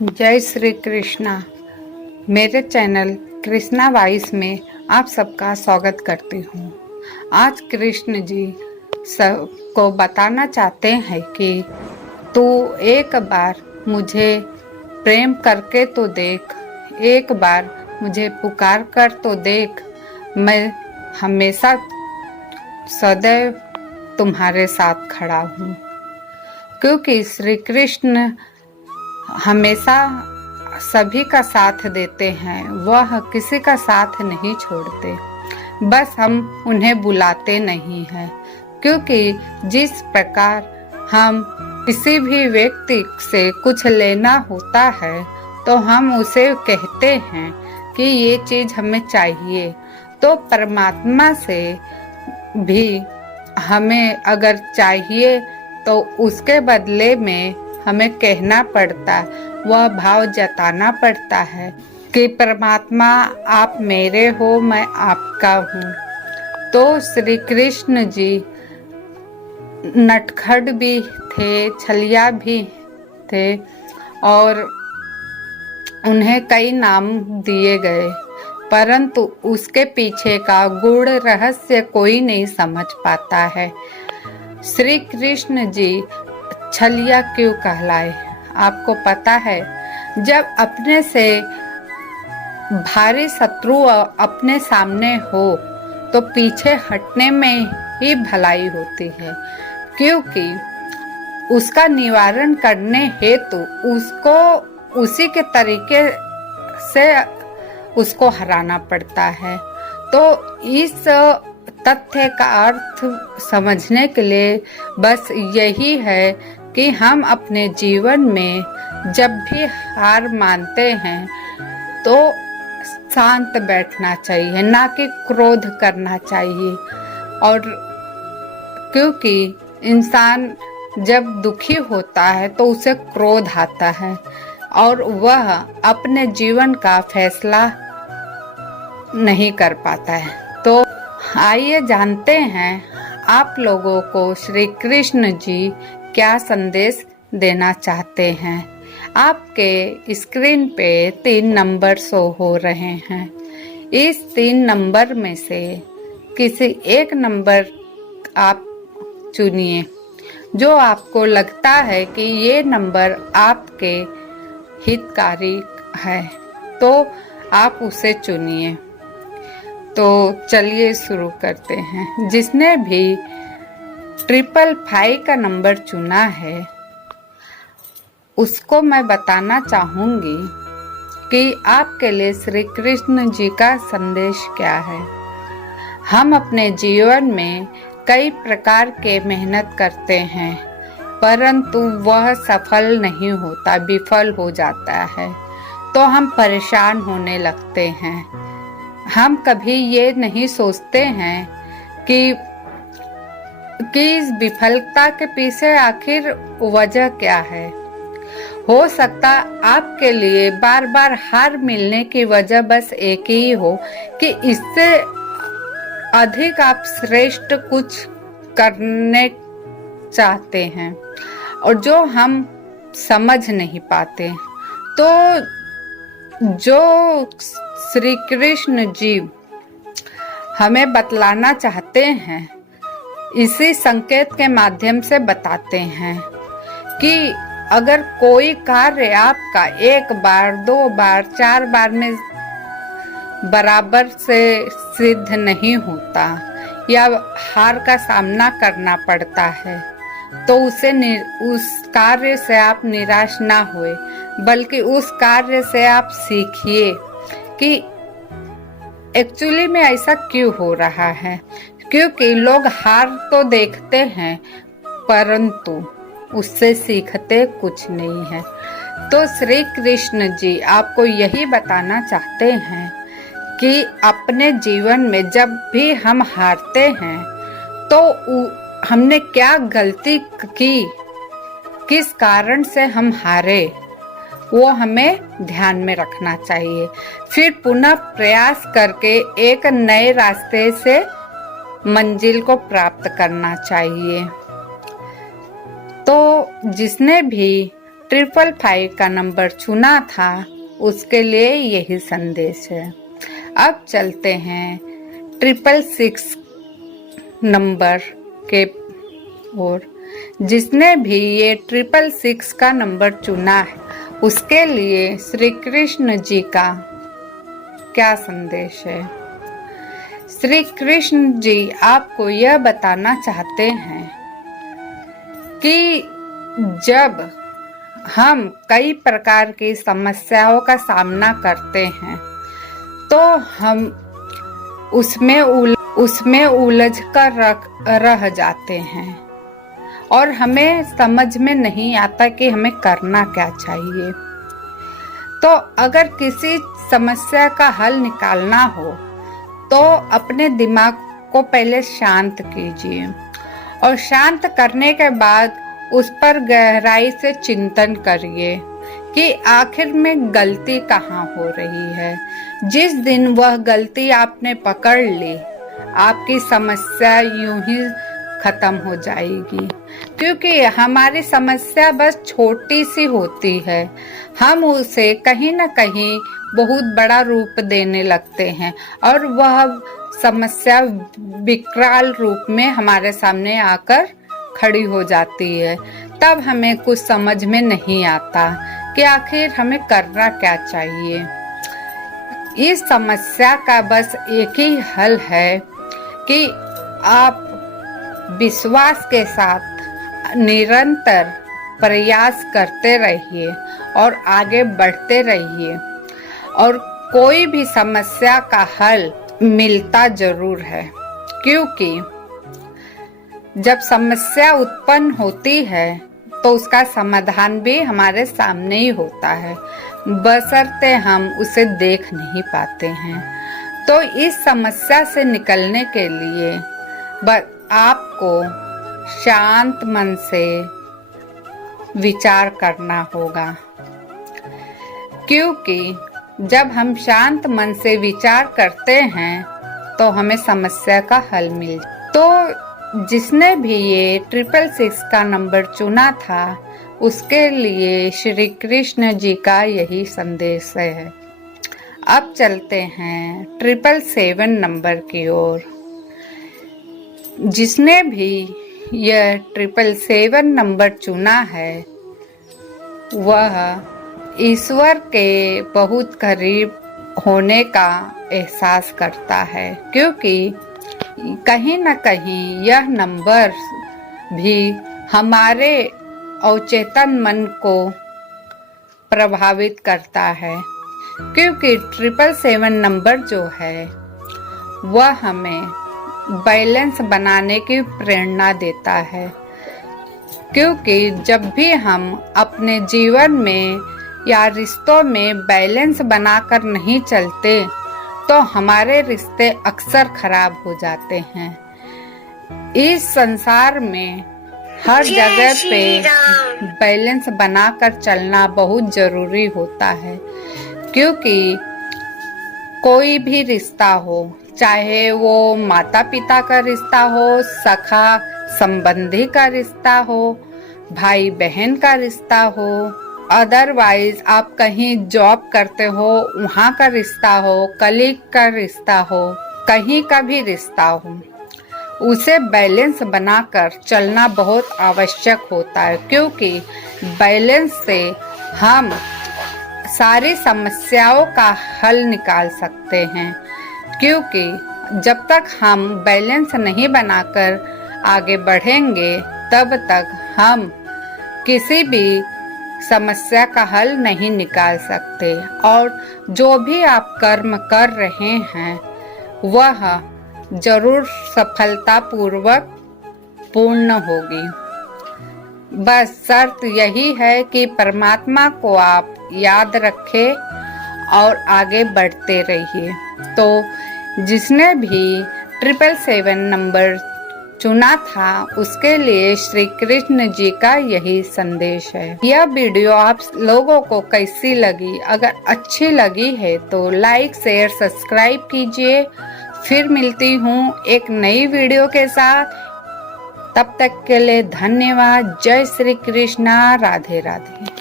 जय श्री कृष्णा। मेरे channel Krishna voice में आप सबका स्वागत करती हूँ। आज कृष्ण जी सबको बताना चाहते हैं कि तू एक बार मुझे प्रेम करके तो देख, एक बार मुझे पुकार कर तो देख। मैं हमेशा सदैव तुम्हारे साथ खड़ा हूँ, क्योंकि श्री कृष्ण हमेशा सभी का साथ देते हैं। वह किसी का साथ नहीं छोड़ते, बस हम उन्हें बुलाते नहीं हैं। क्योंकि जिस प्रकार हम किसी भी व्यक्ति से कुछ लेना होता है तो हम उसे कहते हैं कि ये चीज हमें चाहिए, तो परमात्मा से भी हमें अगर चाहिए तो उसके बदले में हमें कहना पड़ता, वह भाव जताना पड़ता है कि परमात्मा आप मेरे हो, मैं आपका हूँ। तो श्री कृष्ण जी नटखट भी थे, छलिया भी थे और उन्हें कई नाम दिए गए, परंतु उसके पीछे का गूढ़ रहस्य कोई नहीं समझ पाता है। श्री कृष्ण जी छलिया क्यों कहलाए? आपको पता है, जब अपने से भारी शत्रु अपने सामने हो तो पीछे हटने में ही भलाई होती है, क्योंकि उसका निवारण करने हेतु उसको उसी के तरीके से उसको हराना पड़ता है। तो इस तथ्य का अर्थ समझने के लिए बस यही है कि हम अपने जीवन में जब भी हार मानते हैं तो शांत बैठना चाहिए, ना कि क्रोध करना चाहिए। और क्योंकि इंसान जब दुखी होता है तो उसे क्रोध आता है और वह अपने जीवन का फैसला नहीं कर पाता है। तो आइए जानते हैं आप लोगों को श्री कृष्ण जी क्या संदेश देना चाहते हैं। आपके स्क्रीन पे 3 नंबर शो हो रहे हैं। इस 3 नंबर में से किसी एक नंबर आप चुनिए जो आपको लगता है कि ये नंबर आपके हितकारी है, तो आप उसे चुनिए। तो चलिए शुरू करते हैं। जिसने भी 555 का नंबर चुना है उसको मैं बताना चाहूंगी कि आपके लिए श्री कृष्ण जी का संदेश क्या है। हम अपने जीवन में कई प्रकार के मेहनत करते हैं, परंतु वह सफल नहीं होता, विफल हो जाता है, तो हम परेशान होने लगते हैं। हम कभी ये नहीं सोचते हैं कि इस विफलता के पीछे आखिर वजह क्या है। हो सकता आपके लिए बार बार हार मिलने की वजह बस एक ही हो कि इससे अधिक आप श्रेष्ठ कुछ करने चाहते हैं और जो हम समझ नहीं पाते। तो जो श्री कृष्ण जी हमें बतलाना चाहते हैं, इसी संकेत के माध्यम से बताते हैं कि अगर कोई कार्य आपका 1 बार, 2 बार, 4 बार में बराबर से सिद्ध नहीं होता या हार का सामना करना पड़ता है, तो उस कार्य से आप निराश ना होए, बल्कि उस कार्य से आप सीखिए कि एक्चुअली में ऐसा क्यों हो रहा है। क्योंकि लोग हार तो देखते हैं परंतु उससे सीखते कुछ नहीं है। तो श्री कृष्ण जी आपको यही बताना चाहते हैं कि अपने जीवन में जब भी हम हारते हैं तो हमने क्या गलती की, किस कारण से हम हारे, वो हमें ध्यान में रखना चाहिए। फिर पुनः प्रयास करके एक नए रास्ते से मंजिल को प्राप्त करना चाहिए। तो जिसने भी 555 का नंबर चुना था उसके लिए यही संदेश है। अब चलते हैं 666 नंबर के ओर। जिसने भी ये 666 का नंबर चुना है उसके लिए श्री कृष्ण जी का क्या संदेश है। श्री कृष्ण जी आपको यह बताना चाहते हैं कि जब हम कई प्रकार की समस्याओं का सामना करते हैं तो हम उसमें उलझ कर रह जाते हैं और हमें समझ में नहीं आता कि हमें करना क्या चाहिए। तो अगर किसी समस्या का हल निकालना हो तो अपने दिमाग को पहले शांत कीजिए और शांत करने के बाद उस पर गहराई से चिंतन करिए कि आखिर में गलती कहाँ हो रही है। जिस दिन वह गलती आपने पकड़ ली आपकी समस्या यूं ही खत्म हो जाएगी, क्योंकि हमारी समस्या बस छोटी सी होती है, हम उसे कहीं न कहीं बहुत बड़ा रूप देने लगते हैं और वह समस्या विकराल रूप में हमारे सामने आकर खड़ी हो जाती है। तब हमें कुछ समझ में नहीं आता कि आखिर हमें करना क्या चाहिए। इस समस्या का बस एक ही हल है कि आप विश्वास के साथ निरंतर प्रयास करते रहिए और आगे बढ़ते रहिए और कोई भी समस्या का हल मिलता जरूर है, क्योंकि जब समस्या उत्पन्न होती है तो उसका समाधान भी हमारे सामने ही होता है, बशर्ते हम उसे देख नहीं पाते हैं। तो इस समस्या से निकलने के लिए बस आपको शांत मन से विचार करना होगा, क्योंकि जब हम शांत मन से विचार करते हैं तो हमें समस्या का हल मिल। तो जिसने भी ये 666 का नंबर चुना था उसके लिए श्री कृष्ण जी का यही संदेश है। अब चलते हैं 777 नंबर की ओर। जिसने भी यह 777 नंबर चुना है वह ईश्वर के बहुत करीब होने का एहसास करता है, क्योंकि कहीं न कहीं यह नंबर भी हमारे अवचेतन मन को प्रभावित करता है, क्योंकि 777 नंबर जो है वह हमें बैलेंस बनाने की प्रेरणा देता है, क्योंकि जब भी हम अपने जीवन में या रिश्तों में बैलेंस बनाकर नहीं चलते तो हमारे रिश्ते अक्सर खराब हो जाते हैं। इस संसार में हर जगह पे बैलेंस बनाकर चलना बहुत जरूरी होता है, क्योंकि कोई भी रिश्ता हो, चाहे वो माता पिता का रिश्ता हो, सखा संबंधी का रिश्ता हो, भाई बहन का रिश्ता हो, अदरवाइज आप कहीं जॉब करते हो वहाँ का रिश्ता हो, कलीग का रिश्ता हो, कहीं का भी रिश्ता हो, उसे बैलेंस बनाकर चलना बहुत आवश्यक होता है, क्योंकि बैलेंस से हम सारी समस्याओं का हल निकाल सकते हैं। क्योंकि जब तक हम बैलेंस नहीं बनाकर आगे बढ़ेंगे तब तक हम किसी भी समस्या का हल नहीं निकाल सकते और जो भी आप कर्म कर रहे हैं वह जरूर सफलतापूर्वक पूर्ण होगी। बस शर्त यही है कि परमात्मा को आप याद रखें और आगे बढ़ते रहिए। तो जिसने भी 777 नंबर चुना था उसके लिए श्री कृष्ण जी का यही संदेश है। यह वीडियो आप लोगों को कैसी लगी? अगर अच्छी लगी है तो लाइक शेयर सब्सक्राइब कीजिए। फिर मिलती हूँ एक नई वीडियो के साथ। तब तक के लिए धन्यवाद। जय श्री कृष्णा। राधे राधे।